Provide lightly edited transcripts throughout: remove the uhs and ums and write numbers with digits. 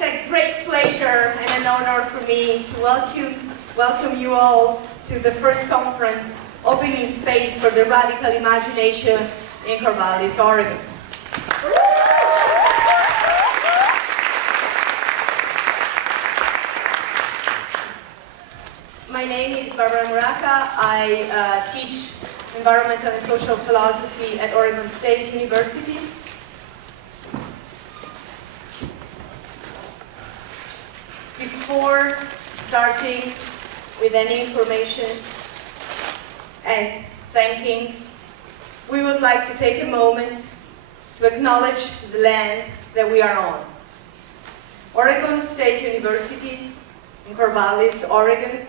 it's a great pleasure and an honor for me to welcome you all to the first conference, Opening Space for the Radical Imagination in Corvallis, Oregon. My name is Barbara Muraca. I teach environmental and social philosophy at Oregon State University. Before starting with any information and thanking, we would like to take a moment to acknowledge the land that we are on. Oregon State University in Corvallis, Oregon,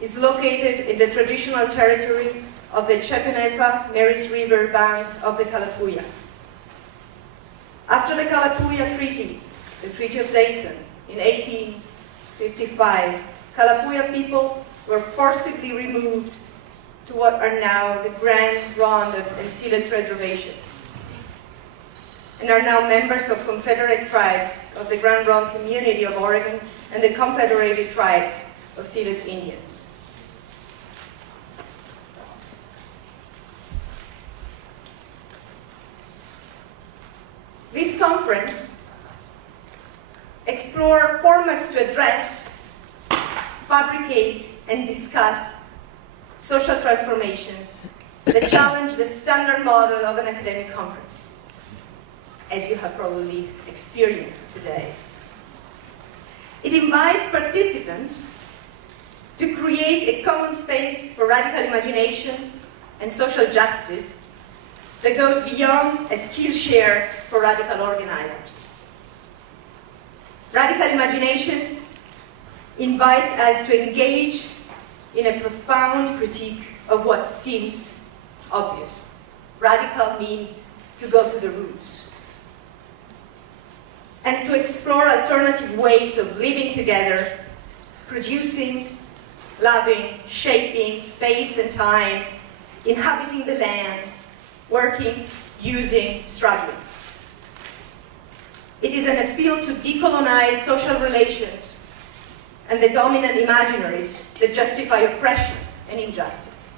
is located in the traditional territory of the Chepenefa-Marys River band of the Kalapuya. After the Kalapuya Treaty, the Treaty of Dayton, in 1855, Kalapuya people were forcibly removed to what are now the Grand Ronde and Siletz reservations, and are now members of Confederate tribes of the Grand Ronde community of Oregon and the Confederated tribes of Siletz Indians. This conference explores formats to address, fabricate, and discuss social transformation that challenge the standard model of an academic conference, as you have probably experienced today. It invites participants to create a common space for radical imagination and social justice that goes beyond a skill share for radical organizers. Radical imagination invites us to engage in a profound critique of what seems obvious. Radical means to go to the roots, and to explore alternative ways of living together, producing, loving, shaping space and time, inhabiting the land, working, using, struggling. It is an appeal to decolonize social relations and the dominant imaginaries that justify oppression and injustice.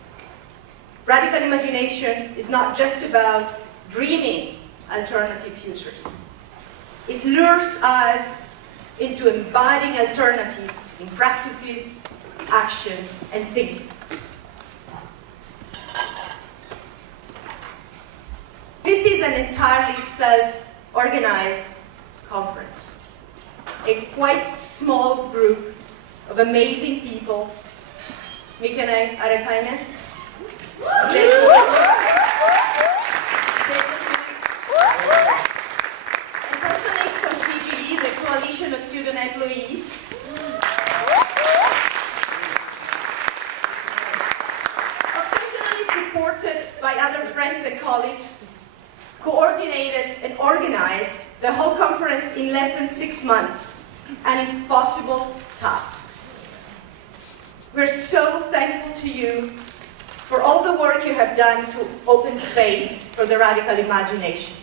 Radical imagination is not just about dreaming alternative futures. It lures us into embodying alternatives in practices, action, and thinking. This is an entirely self-organized conference. A quite small group of amazing people. Mikane Arekainen, Jason and personnel from CGE, the Coalition of Student Employees. Occasionally supported by other friends and colleagues, coordinated and organized the whole conference in less than 6 months, an impossible task. We're so thankful to you for all the work you have done to open space for the radical imagination.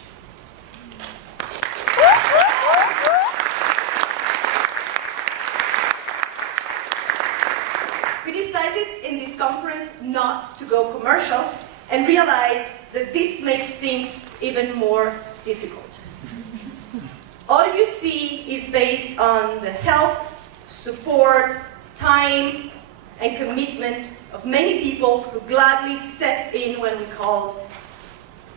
We decided in this conference not to go commercial and realized that this makes things even more difficult. All you see is based on the help, support, time, and commitment of many people who gladly stepped in when we called,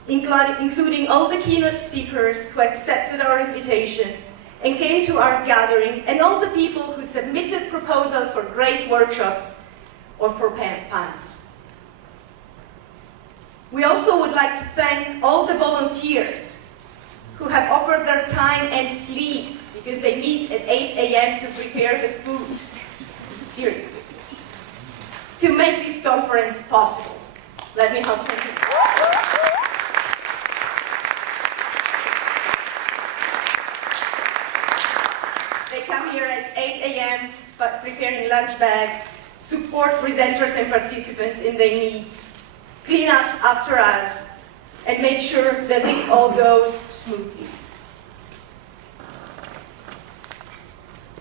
including all the keynote speakers who accepted our invitation and came to our gathering, and all the people who submitted proposals for great workshops or for panels. We also would like to thank all the volunteers who have offered their time and sleep, because they meet at 8 a.m. to prepare the food, seriously, to make this conference possible. Let me help thank you. They come here at 8 a.m. but preparing lunch bags, support presenters and participants in their needs, clean up after us, and make sure that this all goes smoothly.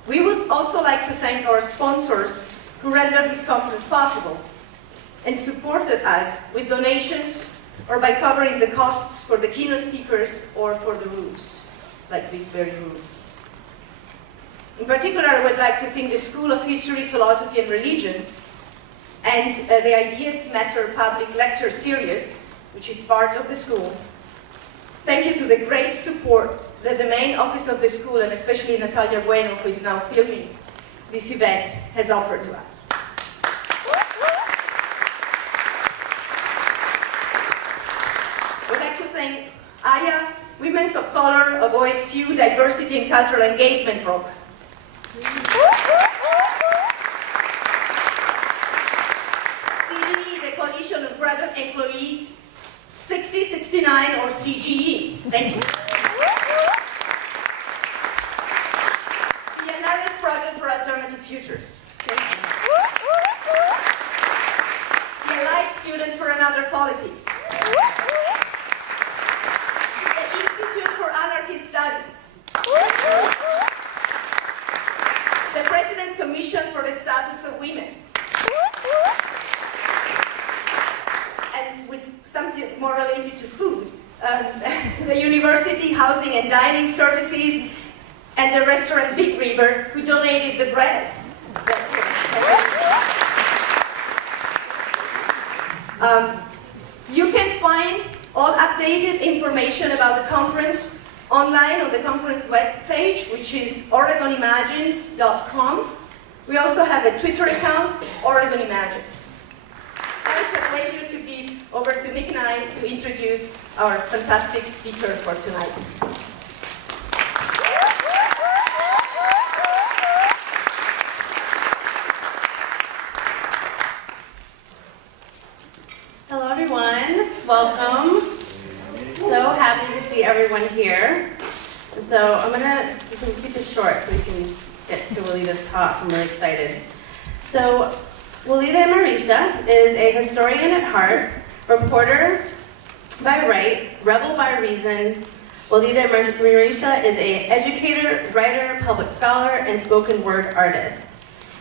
We would also like to thank our sponsors who rendered this conference possible and supported us with donations or by covering the costs for the keynote speakers or for the rooms, like this very room. In particular, I would like to thank the School of History, Philosophy and Religion and the Ideas Matter public lecture series, which is part of the school. Thank you to the great support that the main office of the school, and especially Natalia Bueno, who is now filming this event, has offered to us. I would like to thank AYA, Women's of Color of OSU Diversity and Cultural Engagement Program. CGE, the Coalition of Graduate Employee 6069, or CGE. Thank you. The Anarchist Project for Alternative Futures. Thank you. The Allied Students for Another Politics. The Institute for Anarchist Studies. The President's Commission for the Status of Women. And with something more related to food, the University Housing and Dining Services and the restaurant Big River, who donated the bread. You can find all updated information about the conference online on the conference webpage, which is OregonImagines.com. We also have a Twitter account, Oregon Imagines. Now it's a pleasure to give over to Mick and I to introduce our fantastic speaker for tonight. Hello everyone, welcome. So happy to see everyone here. So I'm gonna keep it short so we can get to Walidah's talk. I'm really excited. So Walidah Imarisha is a historian at heart, reporter by right, rebel by reason. Walidah Imarisha is an educator, writer, public scholar, and spoken word artist.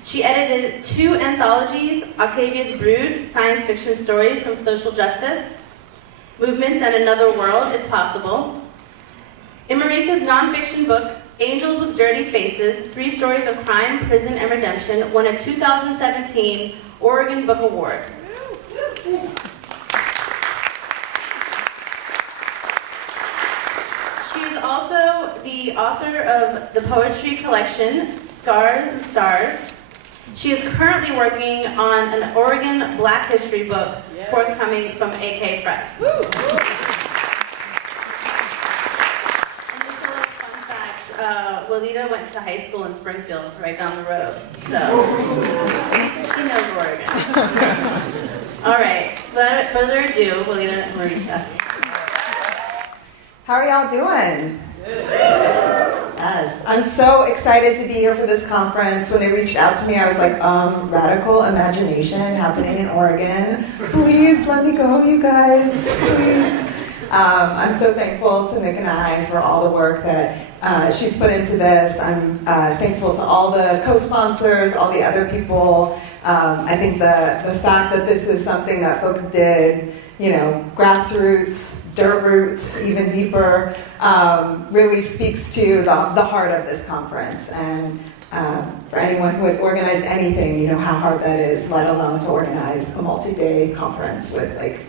She edited 2 anthologies, Octavia's Brood, science fiction stories from social justice, Movements and Another World is Possible. Imarisha's nonfiction book, Angels with Dirty Faces, 3 Stories of Crime, Prison, and Redemption, won a 2017 Oregon Book Award. She is also the author of the poetry collection, Scars and Stars. She is currently working on an Oregon Black History book forthcoming from AK Press. And just a little fun fact, Walidah went to high school in Springfield, right down the road. So, she knows Oregon. All right, without further ado, Walidah Imarisha. How are y'all doing? Yes, I'm so excited to be here for this conference. When they reached out to me, I was like, radical imagination happening in Oregon. Please let me go, you guys, please. I'm so thankful to Mick and I for all the work that she's put into this. I'm thankful to all the co-sponsors, all the other people. I think the fact that this is something that folks did, you know, grassroots, dirt roots, even deeper, really speaks to the heart of this conference. And for anyone who has organized anything, you know how hard that is, let alone to organize a multi-day conference with like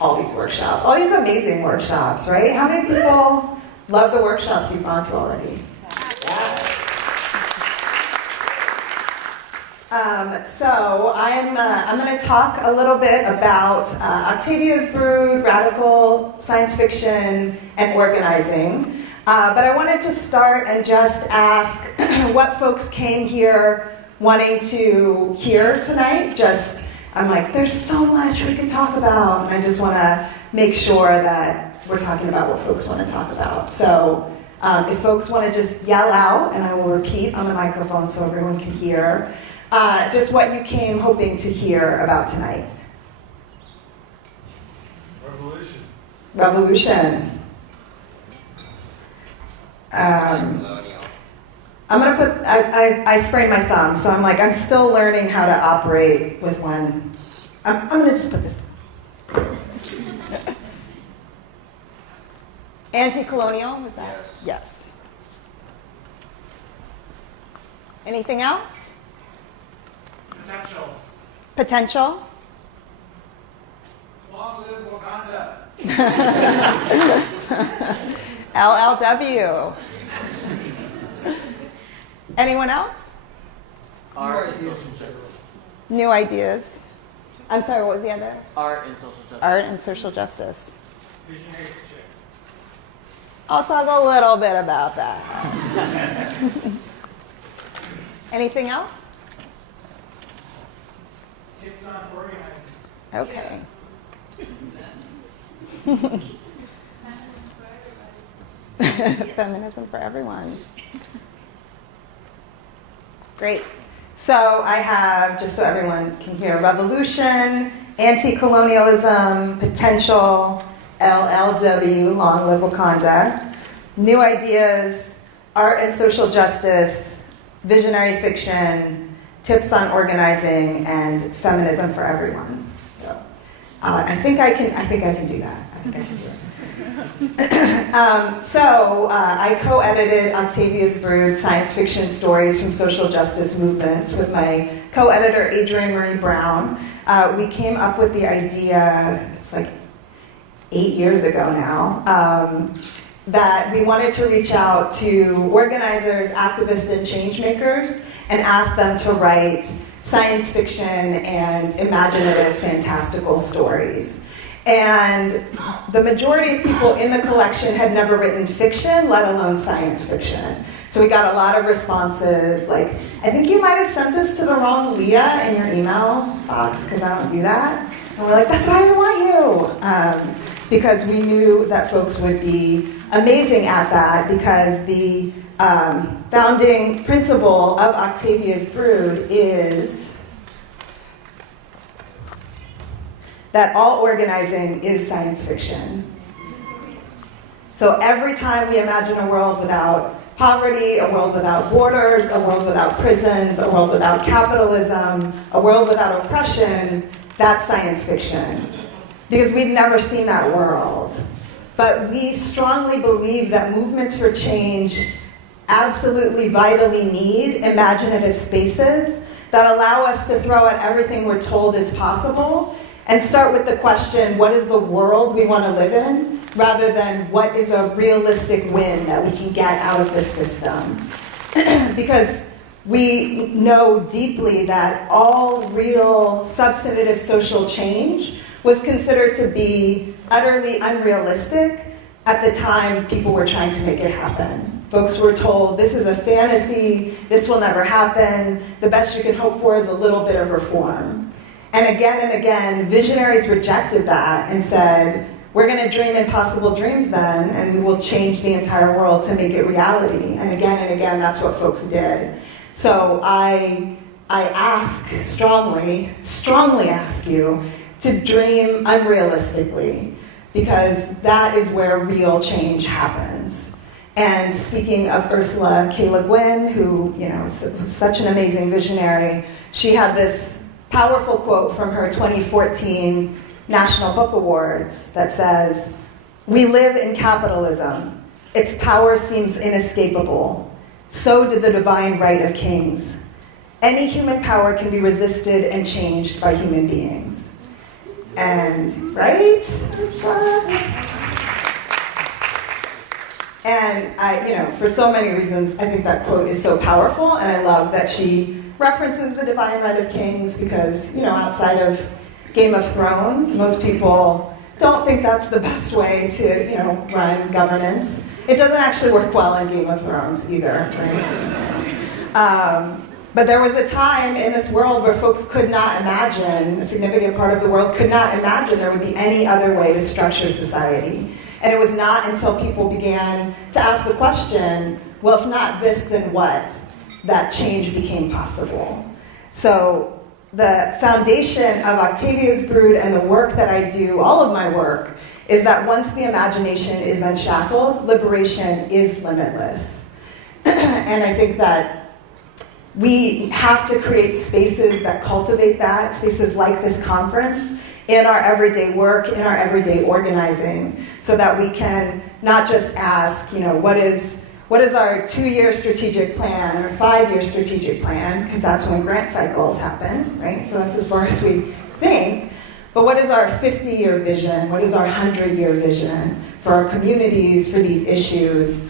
all these workshops, all these amazing workshops, right? How many people love the workshops you've gone to already? Yeah. So I'm going to talk a little bit about Octavia's Brood, radical science fiction, and organizing. But I wanted to start and just ask what folks came here wanting to hear tonight. I'm like, there's so much we could talk about, and I just want to make sure that we're talking about what folks want to talk about. So if folks want to just yell out, and I will repeat on the microphone so everyone can hear, just what you came hoping to hear about tonight. Revolution. I'm going to put, I sprained my thumb, so I'm still learning how to operate with one. I'm going to just put this. Anti-colonial, was that? Yes. Anything else? Potential? Long live Wakanda. LLW. Anyone else? Art and social justice. New ideas. I'm sorry, what was the other? Art and social justice. Art and social justice. Visionary fiction. I'll talk a little bit about that. Anything else? Tips on organizing. Okay. Feminism for everyone. Great. So I have, just so everyone can hear, revolution, anti-colonialism, potential, LLW, long live Wakanda, new ideas, art and social justice, visionary fiction, tips on organizing, and feminism for everyone. So I think I can do that. I co-edited Octavia's Brood, Science Fiction Stories from Social Justice Movements with my co-editor, Adrienne Marie Brown. We came up with the idea, it's 8 years ago now, that we wanted to reach out to organizers, activists, and change makers and ask them to write science fiction and imaginative fantastical stories. And the majority of people in the collection had never written fiction, let alone science fiction. So we got a lot of responses like, I think you might have sent this to the wrong Leah in your email box, because I don't do that. And we're like, that's why we want you. Because we knew that folks would be amazing at that, because the founding principle of Octavia's Brood is that all organizing is science fiction. So every time we imagine a world without poverty, a world without borders, a world without prisons, a world without capitalism, a world without oppression, that's science fiction. Because we've never seen that world. But we strongly believe that movements for change absolutely vitally need imaginative spaces that allow us to throw at everything we're told is possible and start with the question, what is the world we want to live in, rather than what is a realistic win that we can get out of this system. Because we know deeply that all real substantive social change was considered to be utterly unrealistic at the time people were trying to make it happen. Folks were told, this is a fantasy, this will never happen, the best you can hope for is a little bit of reform. And again, visionaries rejected that and said, we're going to dream impossible dreams then, and we will change the entire world to make it reality. And again, that's what folks did. So I ask, strongly ask you to dream unrealistically, because that is where real change happens. And speaking of Ursula K. Le Guin, who was such an amazing visionary, she had this powerful quote from her 2014 National Book Awards that says, "We live in capitalism. Its power seems inescapable. So did the divine right of kings. Any human power can be resisted and changed by human beings." And, right? And for so many reasons, I think that quote is so powerful, and I love that she references the divine right of kings because, outside of Game of Thrones, most people don't think that's the best way to, run governance. It doesn't actually work well in Game of Thrones either, right? But there was a time in this world where folks could not imagine, a significant part of the world could not imagine there would be any other way to structure society. And it was not until people began to ask the question, well, if not this, then what, that change became possible. So the foundation of Octavia's Brood and the work that I do, all of my work, is that once the imagination is unshackled, liberation is limitless. And I think that we have to create spaces that cultivate that, spaces like this conference, in our everyday work, in our everyday organizing, so that we can not just ask, what is our 2-year strategic plan or 5-year strategic plan, because that's when grant cycles happen, right? So that's as far as we think. But what is our 50-year vision? What is our 100-year vision for our communities, for these issues?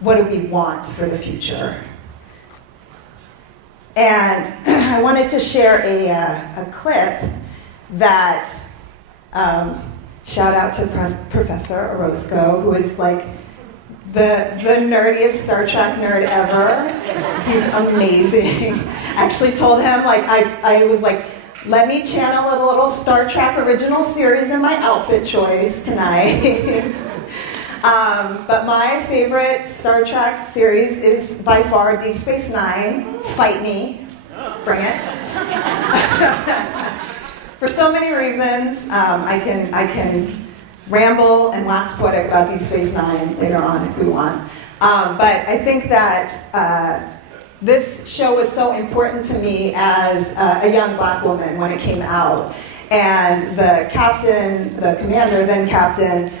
What do we want for the future? And I wanted to share a clip that, shout out to Professor Orozco, who is like the nerdiest Star Trek nerd ever. He's amazing. I actually told him, I was like, let me channel a little Star Trek original series in my outfit choice tonight. But my favorite Star Trek series is by far Deep Space Nine. Fight me. Bring it. For so many reasons, I can ramble and wax poetic about Deep Space Nine later on if we want. But I think that this show was so important to me as a young Black woman when it came out. And the captain, the commander, then captain,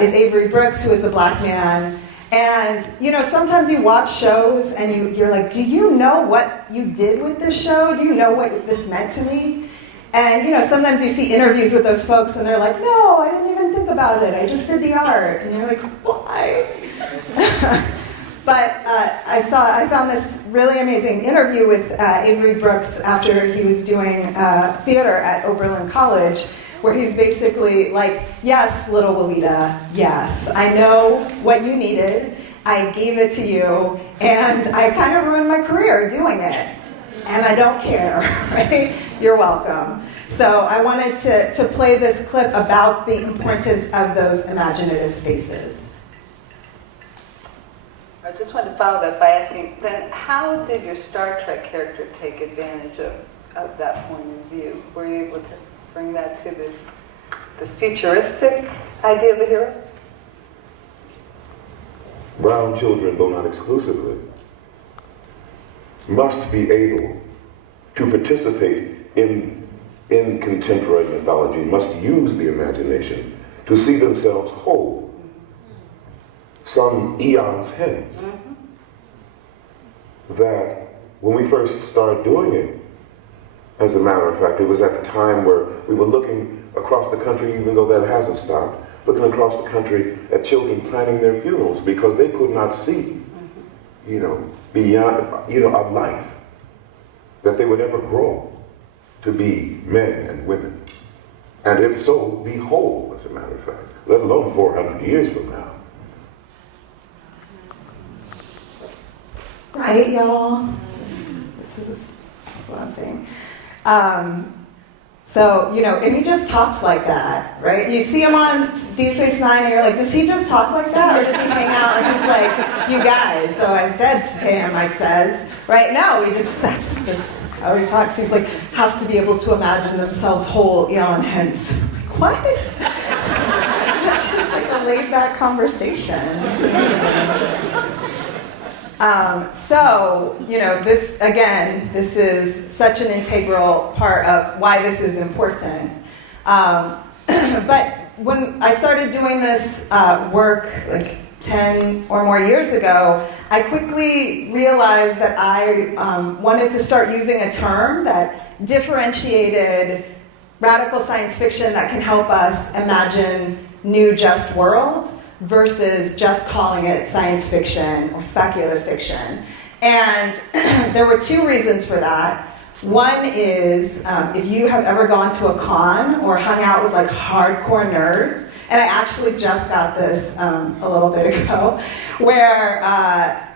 is Avery Brooks, who is a Black man. And, sometimes you watch shows and you're like, do you know what you did with this show? Do you know what this meant to me? And, sometimes you see interviews with those folks and they're like, no, I didn't even think about it. I just did the art. And you're like, why? But I found this really amazing interview with Avery Brooks after he was doing theater at Oberlin College, where he's basically like, yes, little Walidah, yes, I know what you needed, I gave it to you, and I kind of ruined my career doing it, and I don't care, right? You're welcome. So I wanted to play this clip about the importance of those imaginative spaces. I just wanted to follow that by asking, then how did your Star Trek character take advantage of that point of view? Were you able to bring that to the futuristic idea of a hero? Brown children, though not exclusively, must be able to participate in contemporary mythology, must use the imagination to see themselves whole. Some eons hence, that when we first started doing it, as a matter of fact, it was at the time where we were looking across the country, even though that hasn't stopped, looking across the country at children planning their funerals because they could not see, beyond, a life that they would ever grow to be men and women. And if so, be whole, as a matter of fact, let alone 400 years from now. Right, y'all? This is what I'm saying. And he just talks like that, right? You see him on Deep Space Nine, and you're like, does he just talk like that? Or does he hang out and he's like, you guys, so I said to him, right? No, that's just how he talks. He's like, have to be able to imagine themselves whole, eon hence. Like, what? That's just like a laid-back conversation. This is such an integral part of why this is important. But when I started doing this work like 10 or more years ago, I quickly realized that I wanted to start using a term that differentiated radical science fiction that can help us imagine new just worlds versus just calling it science fiction or speculative fiction. And there were two reasons for that. One is if you have ever gone to a con or hung out with like hardcore nerds, and I actually just got this a little bit ago, where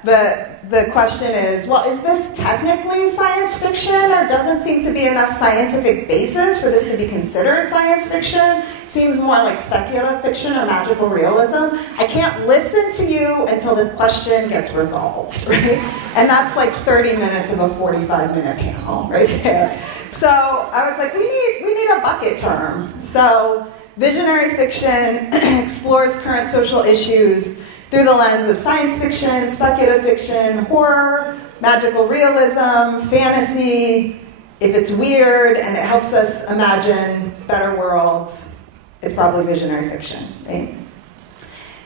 the question is, well, is this technically science fiction, or doesn't seem to be enough scientific basis for this to be considered science fiction? Seems more like speculative fiction or magical realism. I can't listen to you until this question gets resolved, right? And that's like 30 minutes of a 45-minute panel right there. So I was like, we need a bucket term. So visionary fiction explores current social issues through the lens of science fiction, speculative fiction, horror, magical realism, fantasy. If it's weird and it helps us imagine better worlds, it's probably visionary fiction, right?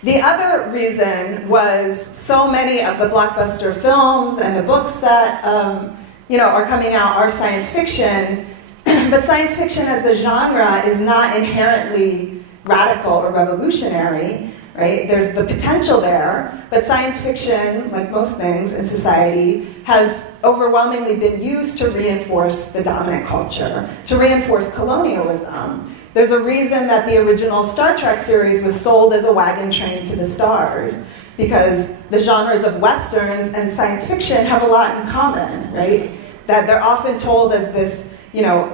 The other reason was so many of the blockbuster films and the books that are coming out are science fiction, but science fiction as a genre is not inherently radical or revolutionary, right? There's the potential there, but science fiction, like most things in society, has overwhelmingly been used to reinforce the dominant culture, to reinforce colonialism. There's a reason that the original Star Trek series was sold as a wagon train to the stars, because the genres of Westerns and science fiction have a lot in common, right? That they're often told as this,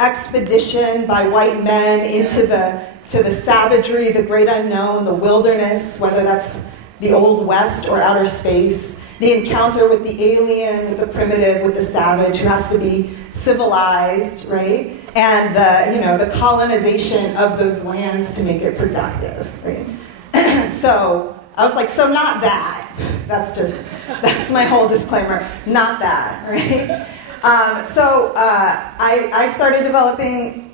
expedition by white men into the savagery, the great unknown, the wilderness, whether that's the Old West or outer space, the encounter with the alien, with the primitive, with the savage who has to be civilized, right? And the colonization of those lands to make it productive, right? So I was like, so not that. That's my whole disclaimer. Not that, right? I started developing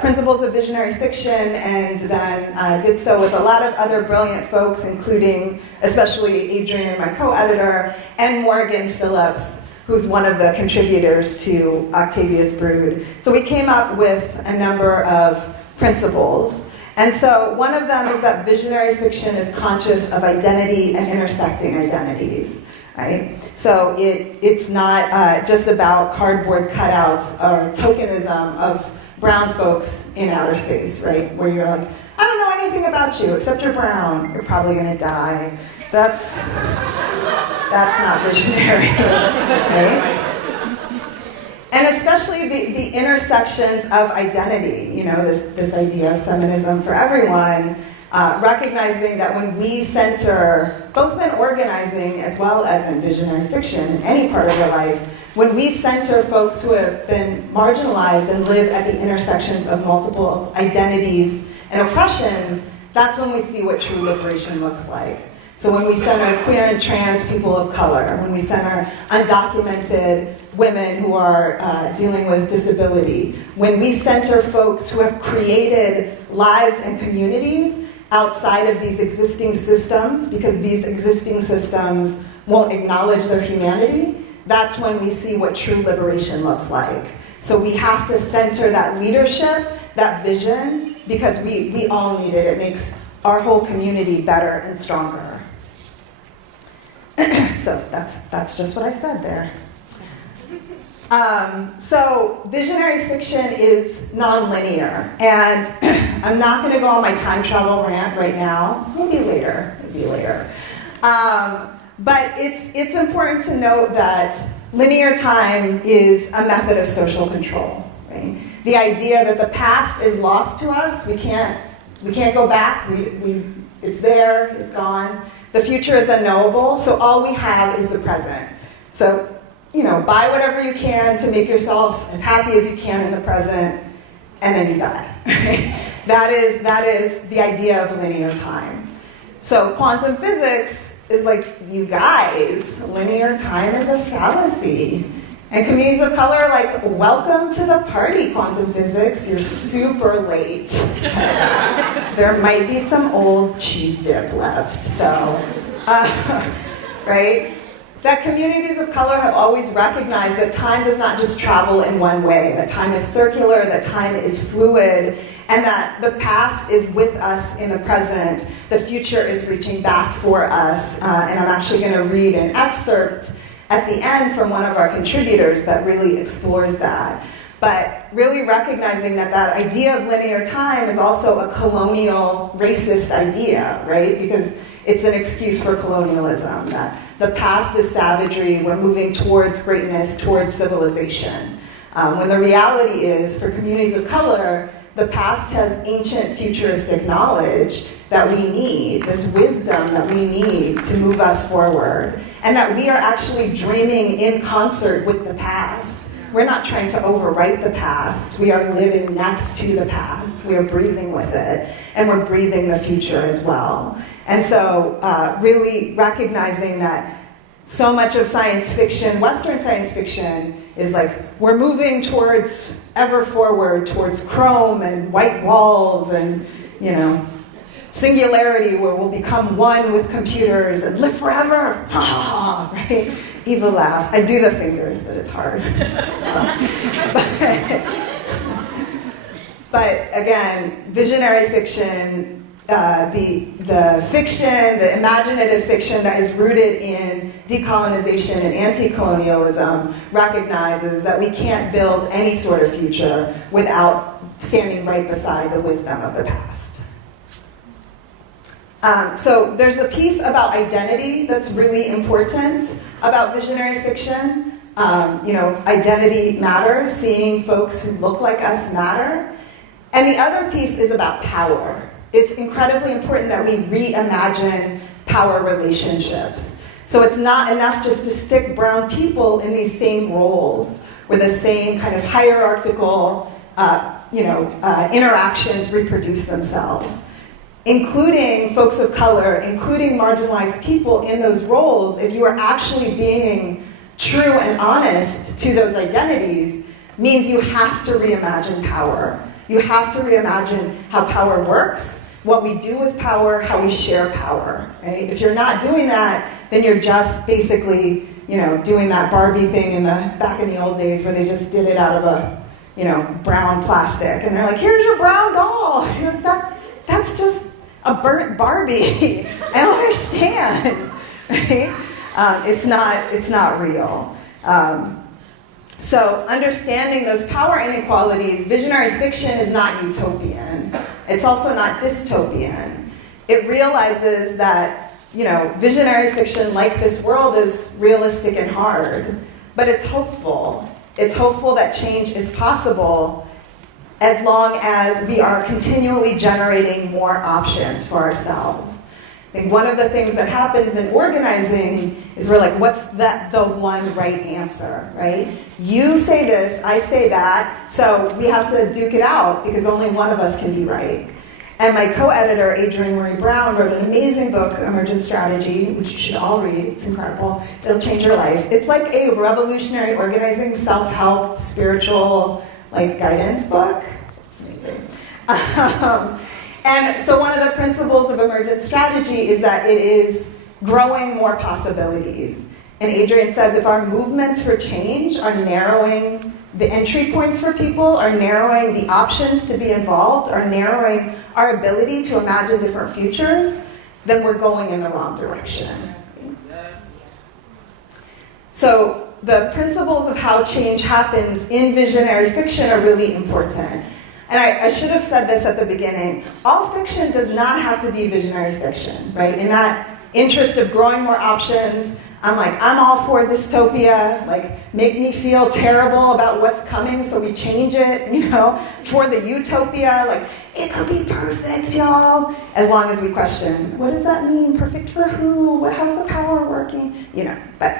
principles of visionary fiction, and then did so with a lot of other brilliant folks, including especially Adrian, my co-editor, and Morgan Phillips, who's one of the contributors to Octavia's Brood. So we came up with a number of principles. And so one of them is that visionary fiction is conscious of identity and intersecting identities, right? So it's not just about cardboard cutouts or tokenism of brown folks in outer space, right? Where you're like, I don't know anything about you except you're brown. You're probably gonna die. That's not visionary, right? And especially the intersections of identity, this idea of feminism for everyone, recognizing that when we center, both in organizing as well as in visionary fiction, in any part of your life, when we center folks who have been marginalized and live at the intersections of multiple identities and oppressions, that's when we see what true liberation looks like. So when we center queer and trans people of color, when we center undocumented women who are dealing with disability, when we center folks who have created lives and communities outside of these existing systems, because these existing systems won't acknowledge their humanity, that's when we see what true liberation looks like. So we have to center that leadership, that vision, because we all need it. It makes our whole community better and stronger. So that's just what I said there. So visionary fiction is nonlinear, and I'm not going to go on my time travel rant right now. Maybe later. But it's important to note that linear time is a method of social control. Right? The idea that the past is lost to us, we can't go back. It's there, it's gone. The future is unknowable, so all we have is the present. So, buy whatever you can to make yourself as happy as you can in the present, and then you die. Right? That is the idea of linear time. So quantum physics is like, you guys, linear time is a fallacy. And communities of color are like, welcome to the party, quantum physics. You're super late. There might be some old cheese dip left, so, right? That communities of color have always recognized that time does not just travel in one way, that time is circular, that time is fluid, and that the past is with us in the present, the future is reaching back for us. And I'm actually going to read an excerpt at the end from one of our contributors that really explores that. But really recognizing that idea of linear time is also a colonial, racist idea, right? Because it's an excuse for colonialism, that the past is savagery, we're moving towards greatness, towards civilization. When the reality is, for communities of color, the past has ancient futuristic knowledge that we need, this wisdom that we need to move us forward, and that we are actually dreaming in concert with the past. We're not trying to overwrite the past. We are living next to the past. We are breathing with it, and we're breathing the future as well. And so really recognizing that so much of science fiction, Western science fiction, is like, we're moving towards, ever forward, towards chrome and white walls and, you know, singularity where we'll become one with computers and live forever, right? Evil laugh. I do the fingers, but it's hard. But again, visionary fiction, the fiction, the imaginative fiction that is rooted in decolonization and anti-colonialism recognizes that we can't build any sort of future without standing right beside the wisdom of the past. So there's a piece about identity that's really important about visionary fiction. Identity matters, seeing folks who look like us matter. And the other piece is about power. It's incredibly important that we reimagine power relationships. So it's not enough just to stick brown people in these same roles where the same kind of hierarchical interactions reproduce themselves. Including folks of color, including marginalized people in those roles, if you are actually being true and honest to those identities, means you have to reimagine power. You have to reimagine how power works, what we do with power, how we share power, right? If you're not doing that, then you're just basically, doing that Barbie thing back in the old days where they just did it out of a, brown plastic. And they're like, here's your brown doll. That's just a burnt Barbie. I don't understand, right? It's not real. So understanding those power inequalities, visionary fiction is not utopian. It's also not dystopian. It realizes that, visionary fiction like this world is realistic and hard, but it's hopeful. It's hopeful that change is possible as long as we are continually generating more options for ourselves. I think one of the things that happens in organizing is we're like, what's the one right answer, right? You say this, I say that, so we have to duke it out because only one of us can be right. And my co-editor, Adrienne Marie Brown, wrote an amazing book, Emergent Strategy, which you should all read. It's incredible. It'll change your life. It's like a revolutionary organizing, self-help, spiritual, guidance book. It's amazing. And so one of the principles of emergent strategy is that it is growing more possibilities. And Adrienne says if our movements for change are narrowing the entry points for people, are narrowing the options to be involved, are narrowing our ability to imagine different futures, then we're going in the wrong direction. So the principles of how change happens in visionary fiction are really important. And I should have said this at the beginning. All fiction does not have to be visionary fiction, right? In that interest of growing more options, I'm all for dystopia, make me feel terrible about what's coming so we change it, for the utopia, it could be perfect, y'all, as long as we question, what does that mean? Perfect for who? How's the power working? But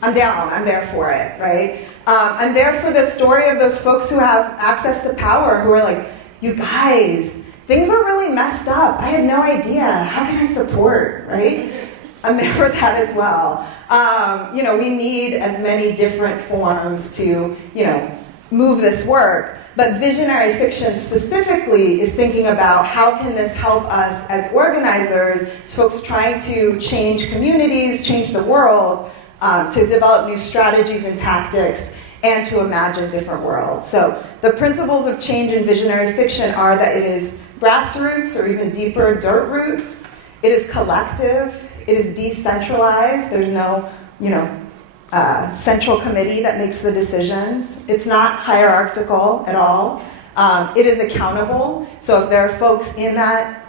I'm down, I'm there for it, right? I'm there for the story of those folks who have access to power, who are like, you guys, things are really messed up. I had no idea. How can I support, right? I'm there for that as well. We need as many different forms to, move this work. But visionary fiction specifically is thinking about how can this help us as organizers, as folks trying to change communities, change the world, to develop new strategies and tactics, and to imagine different worlds. So the principles of change in visionary fiction are that it is grassroots or even deeper dirt roots. It is collective. It is decentralized. There's no, central committee that makes the decisions. It's not hierarchical at all. It is accountable. So if there are folks in that,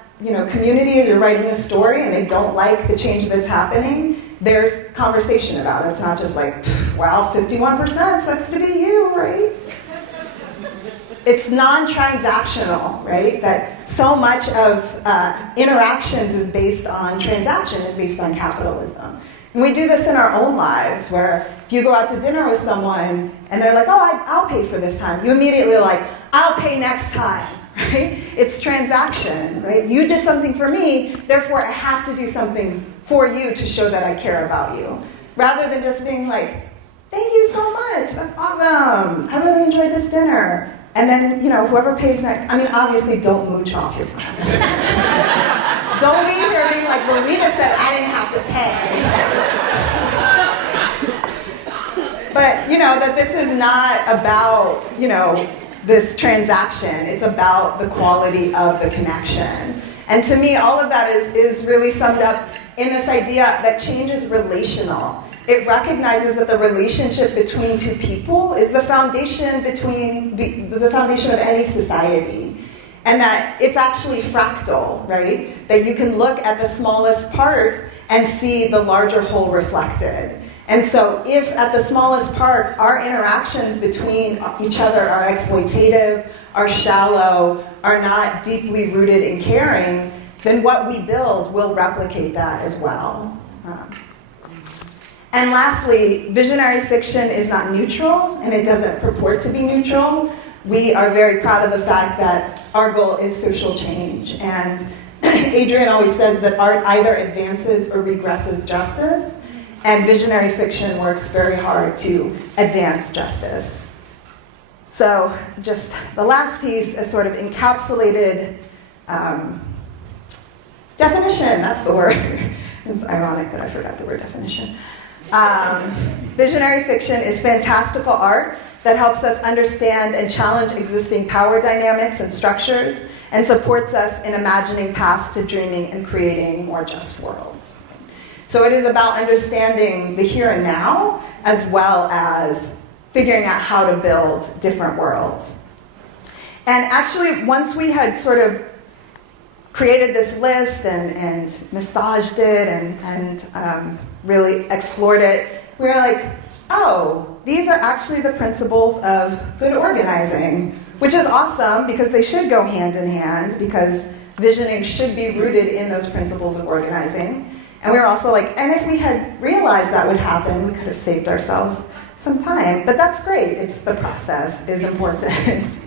community, as you're writing a story and they don't like the change that's happening, there's conversation about it. It's not just wow, 51% sucks to be you, right? It's non-transactional, right? That so much of interactions is based on transaction, is based on capitalism. And we do this in our own lives, where if you go out to dinner with someone and they're like, oh, I'll pay for this time, you immediately are like, I'll pay next time, right? It's transaction, right? You did something for me, therefore I have to do something for you to show that I care about you. Rather than just being like, thank you so much, that's awesome, I really enjoyed this dinner. And then, whoever pays next, obviously don't mooch off your friend. Don't leave here being like, Walidah said I didn't have to pay. But, that this is not about, this transaction. It's about the quality of the connection. And to me, all of that is really summed up in this idea that change is relational. It recognizes that the relationship between two people is the foundation the foundation of any society. And that it's actually fractal, right? That you can look at the smallest part and see the larger whole reflected. And so if at the smallest part, our interactions between each other are exploitative, are shallow, are not deeply rooted in caring, then what we build will replicate that as well. And lastly, visionary fiction is not neutral, and it doesn't purport to be neutral. We are very proud of the fact that our goal is social change. And Adrian always says that art either advances or regresses justice, and visionary fiction works very hard to advance justice. So just the last piece, a sort of encapsulated definition, that's the word. It's ironic that I forgot the word definition. Visionary fiction is fantastical art that helps us understand and challenge existing power dynamics and structures and supports us in imagining paths to dreaming and creating more just worlds. So it is about understanding the here and now as well as figuring out how to build different worlds. And actually, once we had sort of created this list and massaged it and really explored it, we were like, oh, these are actually the principles of good organizing, which is awesome because they should go hand in hand, because visioning should be rooted in those principles of organizing. And we were also like, and if we had realized that would happen, we could have saved ourselves some time. But that's great. It's the process is important.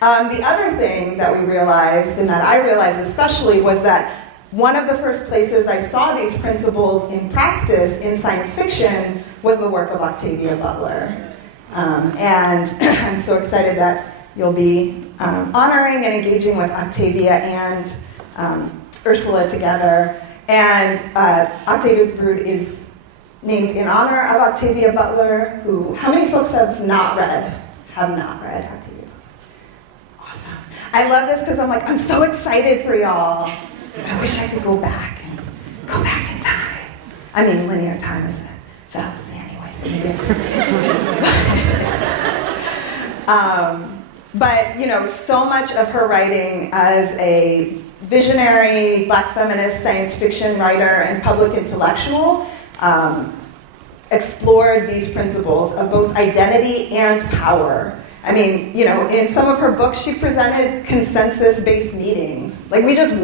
The other thing that we realized, and that I realized especially, was that one of the first places I saw these principles in practice in science fiction was the work of Octavia Butler. And I'm so excited that you'll be honoring and engaging with Octavia and Ursula together. And Octavia's Brood is named in honor of Octavia Butler, who, how many folks have not read Octavia? Awesome. I love this because I'm like, I'm so excited for y'all. I wish I could go back in time. I mean, linear time is a fallacy anyway, so maybe but, so much of her writing as a visionary Black feminist science fiction writer and public intellectual explored these principles of both identity and power. I mean, in some of her books, she presented consensus-based meetings. Like, we're just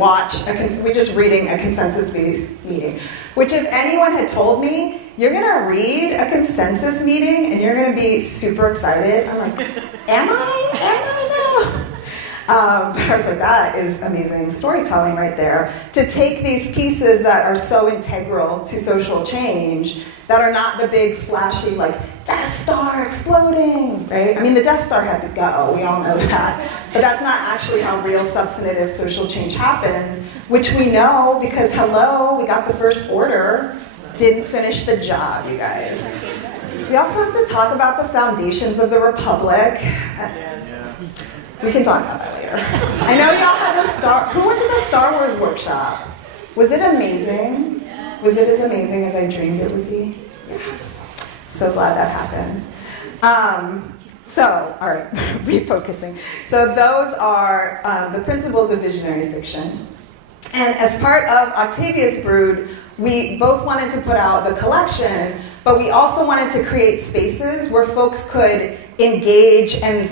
reading a consensus-based meeting. Which, if anyone had told me, you're gonna read a consensus meeting and you're gonna be super excited, I'm like, am I? No. But I was like, that is amazing storytelling right there. To take these pieces that are so integral to social change, that are not the big flashy, like, Death Star exploding, right? I mean, the Death Star had to go, we all know that. But that's not actually how real substantive social change happens, which we know because, hello, we got the First Order, didn't finish the job, you guys. We also have to talk about the foundations of the Republic. We can talk about that later. I know y'all had who went to the Star Wars workshop? Was it amazing? Was it as amazing as I dreamed it would be? Yes. So glad that happened. All right, refocusing. So those are the principles of visionary fiction. And as part of Octavia's Brood, we both wanted to put out the collection, but we also wanted to create spaces where folks could engage and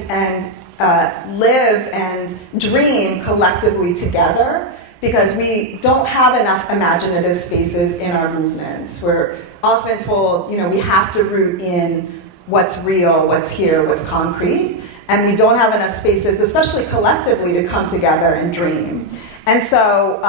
live and dream collectively together, because we don't have enough imaginative spaces in our movements. We're often told, we have to root in what's real, what's here, what's concrete. and we don't have enough spaces, especially collectively, to come together and dream. And so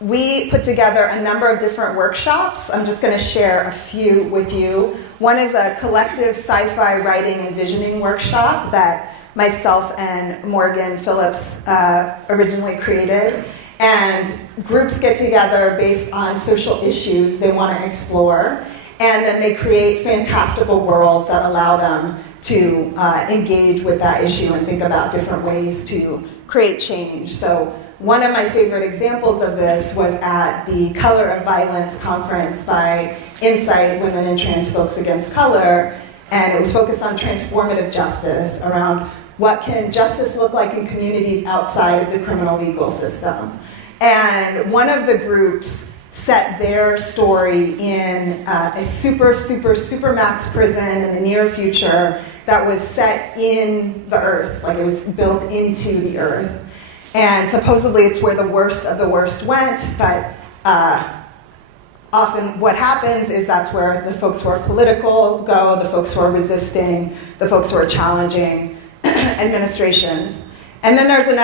we put together a number of different workshops. I'm just going to share a few with you. One is a collective sci-fi writing and visioning workshop that myself and Morgan Phillips originally created. And groups get together based on social issues they want to explore, and then they create fantastical worlds that allow them to engage with that issue and think about different ways to create change. So one of my favorite examples of this was at the Color of Violence conference by Insight, Women and Trans Folks Against Color, and it was focused on transformative justice, around what can justice look like in communities outside of the criminal legal system. And one of the groups set their story in a super max prison in the near future that was set in the earth, like it was built into the earth. And supposedly it's where the worst of the worst went, but often what happens is that's where the folks who are political go, the folks who are resisting, the folks who are challenging administrations. And then there's an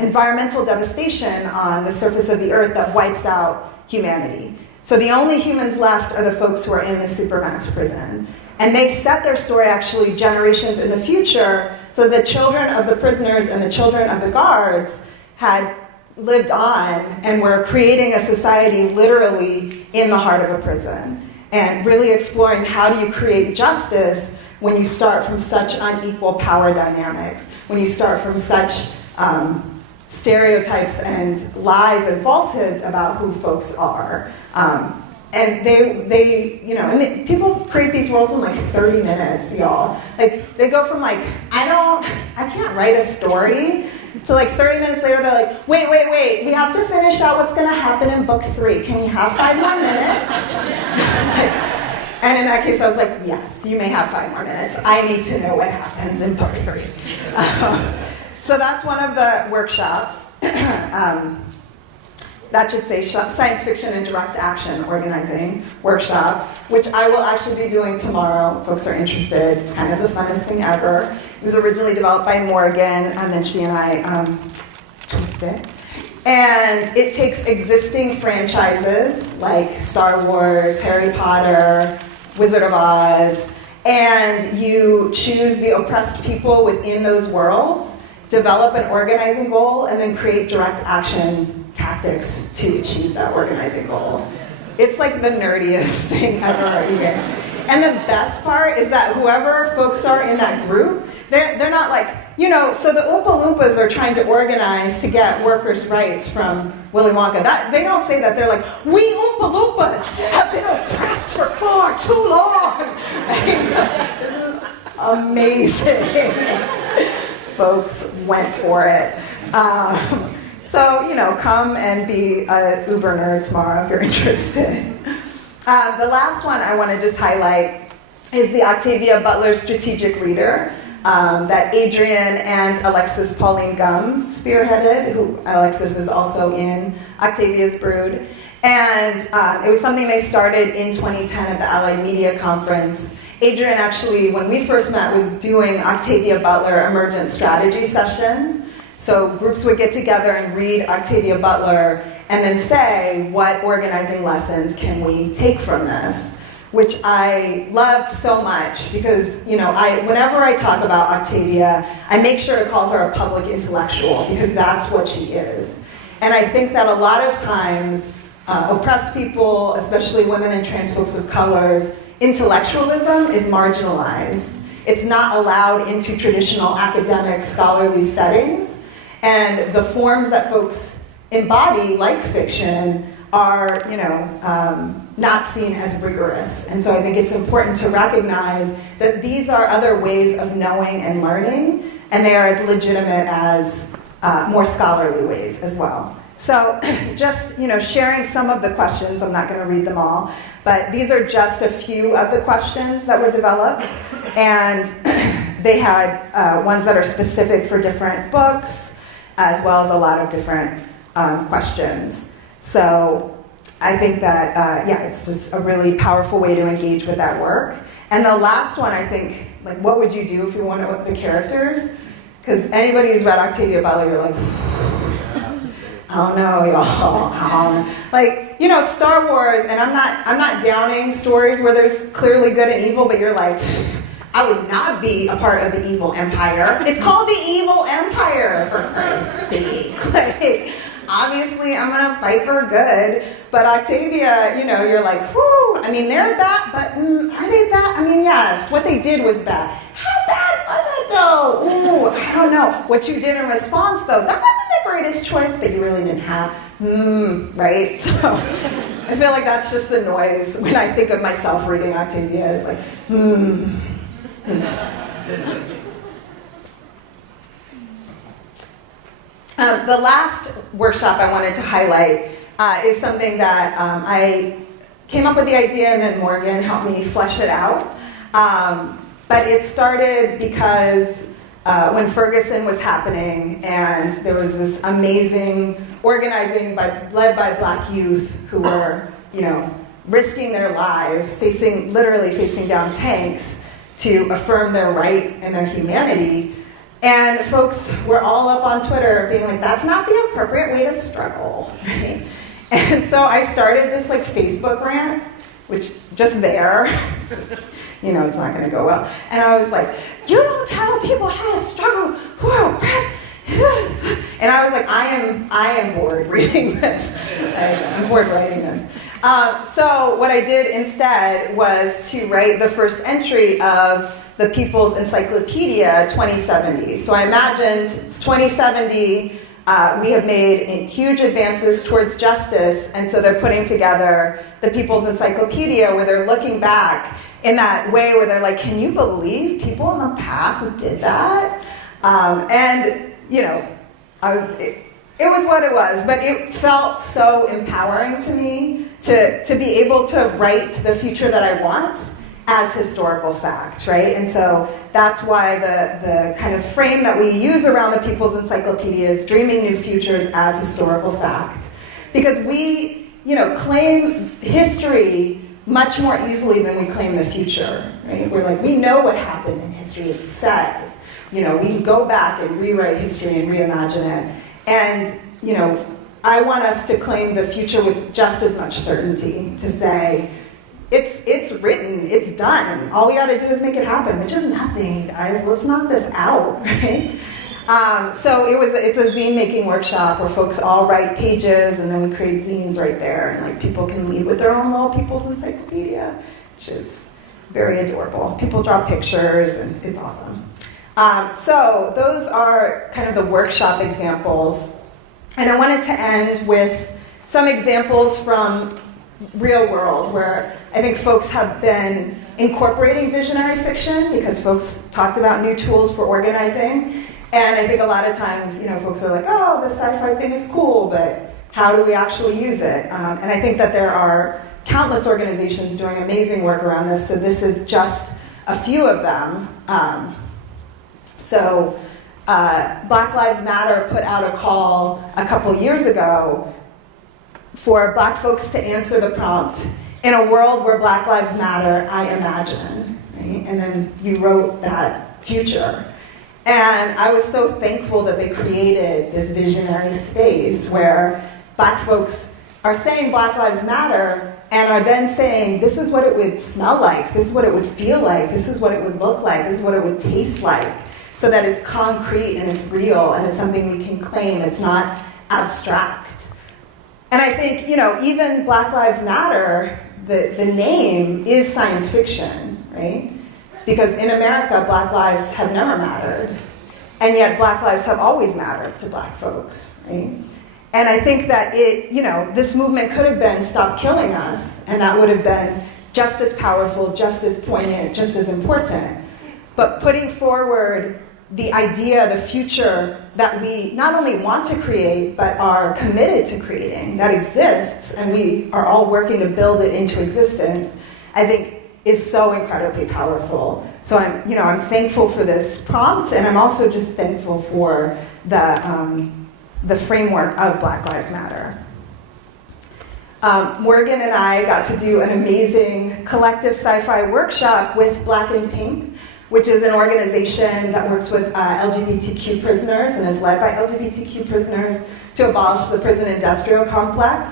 environmental devastation on the surface of the earth that wipes out humanity. So the only humans left are the folks who are in the supermax prison. And they set their story actually generations in the future, so the children of the prisoners and the children of the guards had lived on and were creating a society literally in the heart of a prison. And really exploring how do you create justice when you start from such unequal power dynamics, when you start from such stereotypes and lies and falsehoods about who folks are. And and people create these worlds in like 30 minutes, y'all. Like, they go from like, I can't write a story, to like 30 minutes later, they're like, wait, we have to finish out what's gonna happen in book 3. Can we have 5 more minutes? And in that case, I was like, yes, you may have 5 more minutes. I need to know what happens in book 3. So that's one of the workshops. That should say Science Fiction and Direct Action Organizing Workshop, which I will actually be doing tomorrow. If folks are interested. It's kind of the funnest thing ever. It was originally developed by Morgan, and then she and I tweaked it. And it takes existing franchises like Star Wars, Harry Potter, Wizard of Oz, and you choose the oppressed people within those worlds, develop an organizing goal, and then create direct action tactics to achieve that organizing goal. It's like the nerdiest thing ever. And the best part is that whoever folks are in that group, they're not like, so the Oompa Loompas are trying to organize to get workers' rights from Willy Wonka. They don't say that. They're like, we Oompa Loompas have been oppressed for far too long. This is amazing. Folks went for it. So, come and be an Uber nerd tomorrow if you're interested. The last one I want to just highlight is the Octavia Butler Strategic Reader that Adrian and Alexis Pauline Gums spearheaded, who Alexis is also in Octavia's Brood. And it was something they started in 2010 at the Allied Media Conference. Adrian actually, when we first met, was doing Octavia Butler Emergent Strategy sessions. So groups would get together and read Octavia Butler and then say, what organizing lessons can we take from this? Which I loved so much because, whenever I talk about Octavia, I make sure to call her a public intellectual because that's what she is. And I think that a lot of times, oppressed people, especially women and trans folks of colors, intellectualism is marginalized. It's not allowed into traditional academic scholarly settings. And the forms that folks embody, like fiction, are, not seen as rigorous. And so I think it's important to recognize that these are other ways of knowing and learning, and they are as legitimate as more scholarly ways as well. So just, sharing some of the questions, I'm not going to read them all, but these are just a few of the questions that were developed. And they had ones that are specific for different books, as well as a lot of different questions. So I think that, it's just a really powerful way to engage with that work. And the last one, I think, like, what would you do if you wanted the characters? Because anybody who's read Octavia Butler, you're like, oh no, y'all. Like, you know, Star Wars, and I'm not downing stories where there's clearly good and evil, but you're like, I would not be a part of the evil empire. It's called the evil empire, for Christ's sake. Like, obviously, I'm gonna fight for good. But Octavia, you know, you're like, whew, I mean, they're bad, but are they bad? I mean, yes, what they did was bad. How bad was it, though? Ooh, I don't know. What you did in response, though, that wasn't the greatest choice, but you really didn't have, right? So I feel like that's just the noise when I think of myself reading Octavia. It's like, The last workshop I wanted to highlight is something that I came up with the idea and then Morgan helped me flesh it out. But it started because when Ferguson was happening and there was this amazing organizing led by Black youth who were, you know, risking their lives, literally facing down tanks to affirm their right and their humanity. And folks were all up on Twitter being like, that's not the appropriate way to struggle, right? And so I started this like Facebook rant, which just there, it's just, you know, it's not gonna go well. And I was like, you don't tell people how to struggle who are oppressed. And I was like, I am bored reading this. I'm bored writing this. So what I did instead was to write the first entry of the People's Encyclopedia 2070. So I imagined it's 2070, we have made huge advances towards justice, and so they're putting together the People's Encyclopedia where they're looking back in that way where they're like, can you believe people in the past did that? And, you know, it was what it was, but it felt so empowering to me to be able to write the future that I want as historical fact, right? And so that's why the kind of frame that we use around the People's Encyclopedia is dreaming new futures as historical fact. Because we, you know, claim history much more easily than we claim the future, right? We're like, we know what happened in history, it says. You know, we can go back and rewrite history and reimagine it. And, you know, I want us to claim the future with just as much certainty, to say, it's written, it's done. All we gotta do is make it happen, which is nothing, guys. Let's knock this out, right? So it's a zine making workshop where folks all write pages and then we create zines right there, and like people can lead with their own little People's Encyclopedia, which is very adorable. People draw pictures and it's awesome. So those are kind of the workshop examples. And I wanted to end with some examples from real world where I think folks have been incorporating visionary fiction because folks talked about new tools for organizing. And I think a lot of times, you know, folks are like, oh, the sci-fi thing is cool, but how do we actually use it? And I think that there are countless organizations doing amazing work around this, so this is just a few of them. Black Lives Matter put out a call a couple years ago for Black folks to answer the prompt, in a world where Black Lives Matter, I imagine, right? And then you wrote that future. And I was so thankful that they created this visionary space where Black folks are saying Black Lives Matter and are then saying, this is what it would smell like, this is what it would feel like, this is what it would look like, this is what it would taste like, so that it's concrete and it's real and it's something we can claim, it's not abstract. And I think, you know, even Black Lives Matter, the name is science fiction, right? Because in America, Black lives have never mattered. And yet Black lives have always mattered to Black folks, right? And I think that this movement could have been Stop Killing Us, and that would have been just as powerful, just as poignant, just as important. But putting forward the idea, the future that we not only want to create, but are committed to creating, that exists, and we are all working to build it into existence, I think is so incredibly powerful. So I'm thankful for this prompt, and I'm also just thankful for the framework of Black Lives Matter. Morgan and I got to do an amazing collective sci-fi workshop with Black in Pink, which is an organization that works with LGBTQ prisoners and is led by LGBTQ prisoners to abolish the prison industrial complex.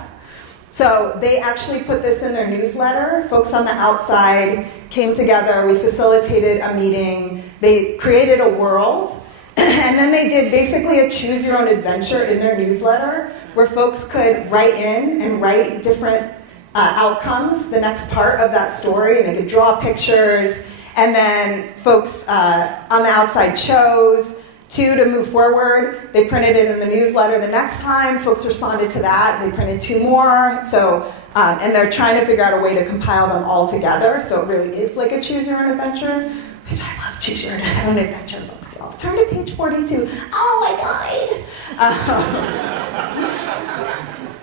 So they actually put this in their newsletter. Folks on the outside came together, we facilitated a meeting, they created a world, and then they did basically a choose your own adventure in their newsletter where folks could write in and write different outcomes, the next part of that story, and they could draw pictures, and then folks on the outside chose 2 to move forward. They printed it in the newsletter the next time. Folks responded to that. They printed 2 more. So, and they're trying to figure out a way to compile them all together. So it really is like a choose your own adventure, which I love choose your own adventure books, y'all. Turn to page 42. Oh, I died.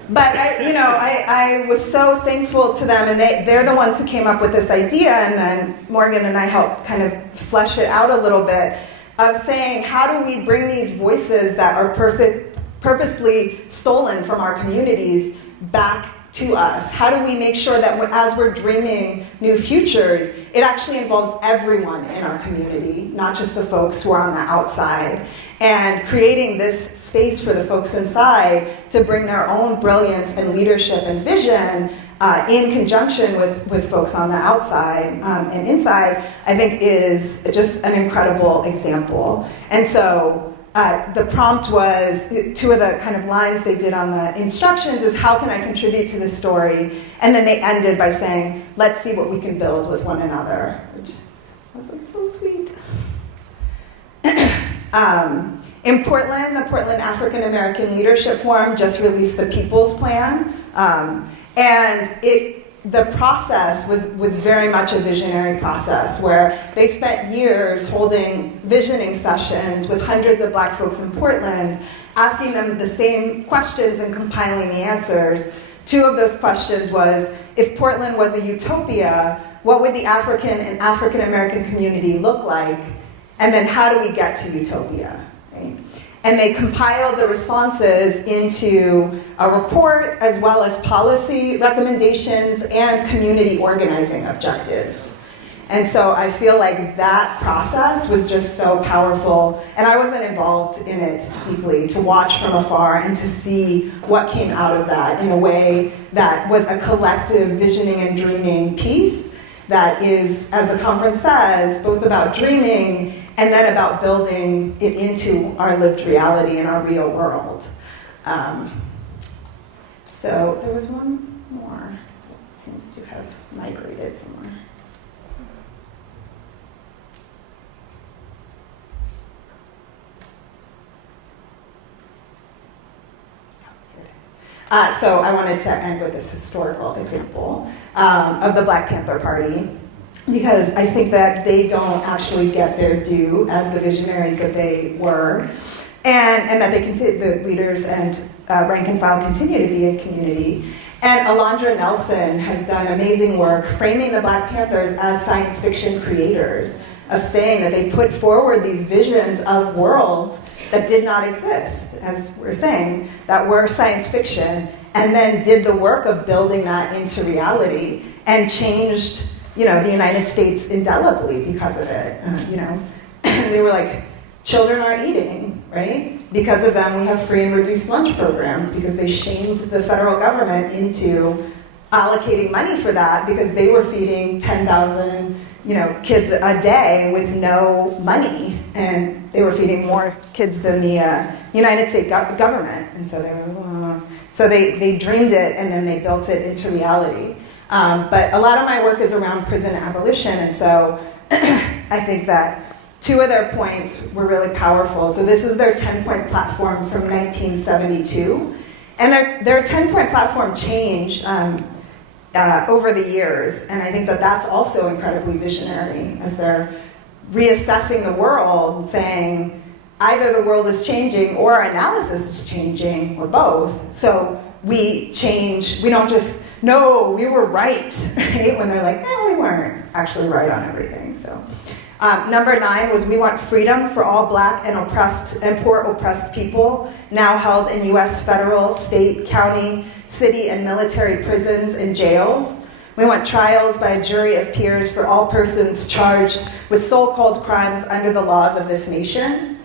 But I was so thankful to them, and they're the ones who came up with this idea, and then Morgan and I helped kind of flesh it out a little bit, of saying, how do we bring these voices that are purposely stolen from our communities back to us? How do we make sure that as we're dreaming new futures, it actually involves everyone in our community, not just the folks who are on the outside, and creating this space for the folks inside to bring their own brilliance and leadership and vision in conjunction with folks on the outside and inside, I think is just an incredible example. And so the prompt was, 2 of the kind of lines they did on the instructions is, how can I contribute to this story? And then they ended by saying, let's see what we can build with one another, which was like so sweet. In Portland, the Portland African American Leadership Forum just released the People's Plan. And the process was very much a visionary process where they spent years holding visioning sessions with hundreds of Black folks in Portland, asking them the same questions and compiling the answers. 2 of those questions was, if Portland was a utopia, what would the African and African American community look like? And then how do we get to utopia? Right? And they compiled the responses into a report, as well as policy recommendations and community organizing objectives. And so I feel like that process was just so powerful, and I wasn't involved in it deeply, to watch from afar and to see what came out of that in a way that was a collective visioning and dreaming piece that is, as the conference says, both about dreaming and then about building it into our lived reality in our real world. So there was one more that seems to have migrated somewhere. So I wanted to end with this historical example of the Black Panther Party, because I think that they don't actually get their due as the visionaries that they were, and that the leaders and rank and file continue to be in community. And Alondra Nelson has done amazing work framing the Black Panthers as science fiction creators, of saying that they put forward these visions of worlds that did not exist, as we're saying, that were science fiction, and then did the work of building that into reality and changed, the United States indelibly because of it. They were like, children are eating, right? Because of them, we have free and reduced lunch programs, because they shamed the federal government into allocating money for that, because they were feeding 10,000 kids a day with no money, and they were feeding more kids than the United States government, and so they dreamed it, and then they built it into reality. But a lot of my work is around prison abolition, and so I think that 2 of their points were really powerful. So this is their 10-point platform from 1972, and their 10-point platform changed over the years, and I think that that's also incredibly visionary, as they're reassessing the world and saying either the world is changing or our analysis is changing, or both. So we change, we don't just, no, we were right, right? When they're like, no, we weren't actually right on everything. So number 9 was, we want freedom for all Black and oppressed and poor oppressed people, now held in U.S. federal, state, county, city and military prisons and jails. We want trials by a jury of peers for all persons charged with so-called crimes under the laws of this nation.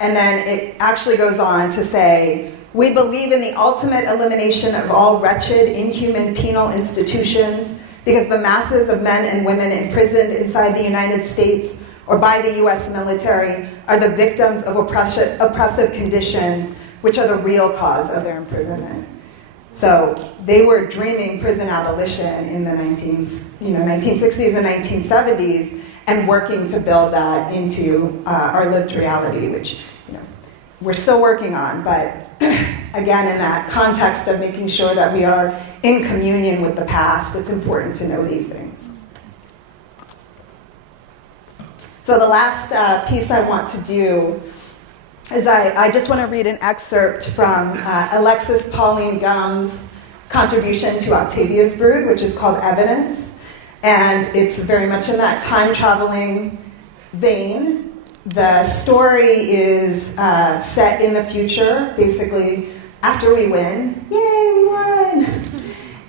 And then it actually goes on to say, we believe in the ultimate elimination of all wretched, inhuman penal institutions because the masses of men and women imprisoned inside the United States or by the US military are the victims of oppressive conditions, which are the real cause of their imprisonment. So they were dreaming prison abolition in the 1960s and 1970s and working to build that into our lived reality, which we're still working on, but again, in that context of making sure that we are in communion with the past, it's important to know these things. So the last piece I want to do is I just want to read an excerpt from Alexis Pauline Gumb's contribution to Octavia's Brood, which is called Evidence. And it's very much in that time-traveling vein. The story is set in the future, basically after we win. Yay, we won!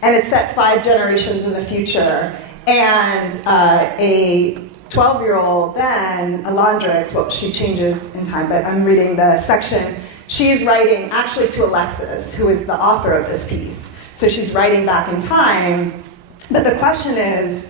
And it's set 5 generations in the future. And a 12-year-old then, Alondrix, well, she changes in time, but I'm reading the section. She's writing actually to Alexis, who is the author of this piece. So she's writing back in time. But the question is,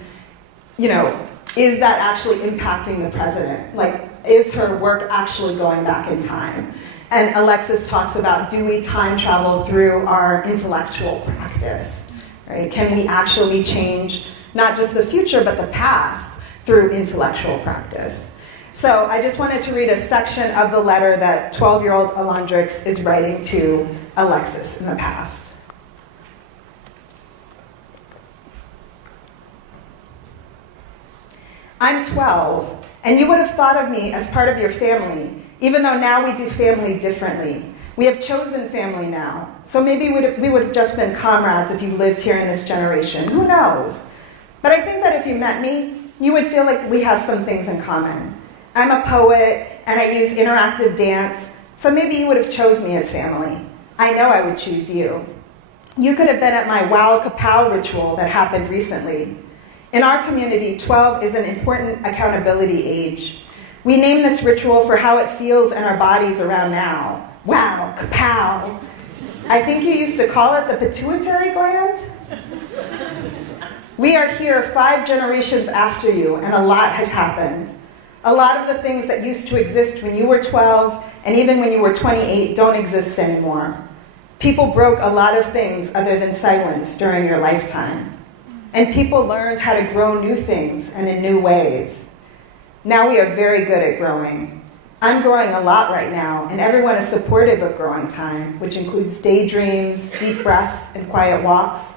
is that actually impacting the president? Like, is her work actually going back in time? And Alexis talks about, do we time travel through our intellectual practice? Right? Can we actually change not just the future, but the past through intellectual practice? So I just wanted to read a section of the letter that 12-year-old Alondrix is writing to Alexis in the past. I'm 12. And you would have thought of me as part of your family, even though now we do family differently. We have chosen family now. So maybe we would have just been comrades if you lived here in this generation. Who knows? But I think that if you met me, you would feel like we have some things in common. I'm a poet, and I use interactive dance, so maybe you would have chose me as family. I know I would choose you. You could have been at my wow kapow ritual that happened recently. In our community, 12 is an important accountability age. We name this ritual for how it feels in our bodies around now. Wow, kapow. I think you used to call it the pituitary gland. We are here 5 generations after you, and a lot has happened. A lot of the things that used to exist when you were 12, and even when you were 28, don't exist anymore. People broke a lot of things other than silence during your lifetime. And people learned how to grow new things and in new ways. Now we are very good at growing. I'm growing a lot right now, and everyone is supportive of growing time, which includes daydreams, deep breaths, and quiet walks.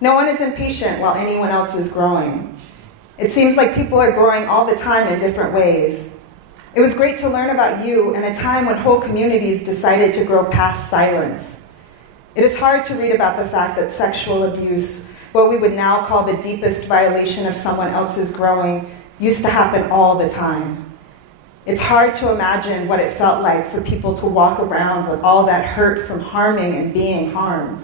No one is impatient while anyone else is growing. It seems like people are growing all the time in different ways. It was great to learn about you in a time when whole communities decided to grow past silence. It is hard to read about the fact that sexual abuse, what we would now call the deepest violation of someone else's growing, used to happen all the time. It's hard to imagine what it felt like for people to walk around with all that hurt from harming and being harmed.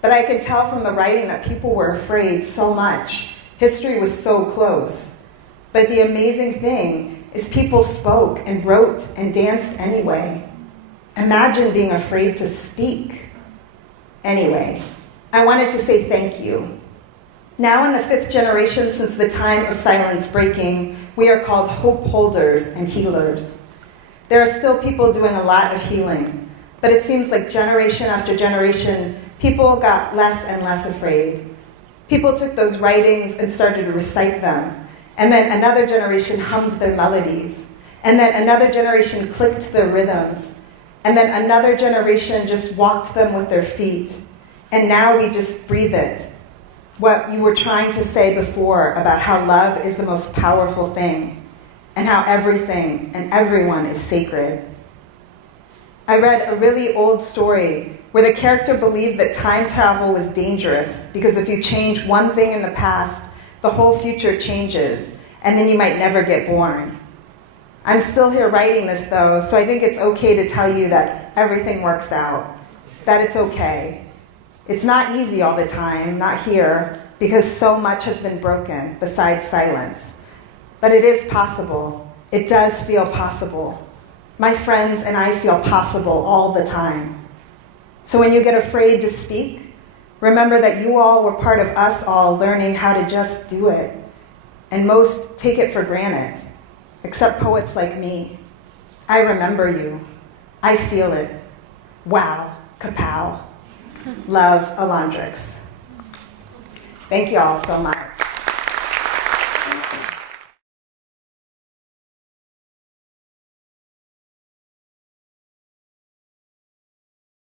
But I could tell from the writing that people were afraid so much. History was so close. But the amazing thing is people spoke and wrote and danced anyway. Imagine being afraid to speak. Anyway, I wanted to say thank you. Now in the 5th generation since the time of silence breaking, we are called hope holders and healers. There are still people doing a lot of healing, but it seems like generation after generation, people got less and less afraid. People took those writings and started to recite them, and then another generation hummed their melodies, and then another generation clicked their rhythms, and then another generation just walked them with their feet, and now we just breathe it. What you were trying to say before about how love is the most powerful thing and how everything and everyone is sacred. I read a really old story where the character believed that time travel was dangerous because if you change one thing in the past, the whole future changes, and then you might never get born. I'm still here writing this though, so I think it's okay to tell you that everything works out, that it's okay. It's not easy all the time, not here, because so much has been broken besides silence. But it is possible. It does feel possible. My friends and I feel possible all the time. So when you get afraid to speak, remember that you all were part of us all learning how to just do it. And most take it for granted, except poets like me. I remember you. I feel it. Wow, kapow. Love, Alondrix. Thank you all so much.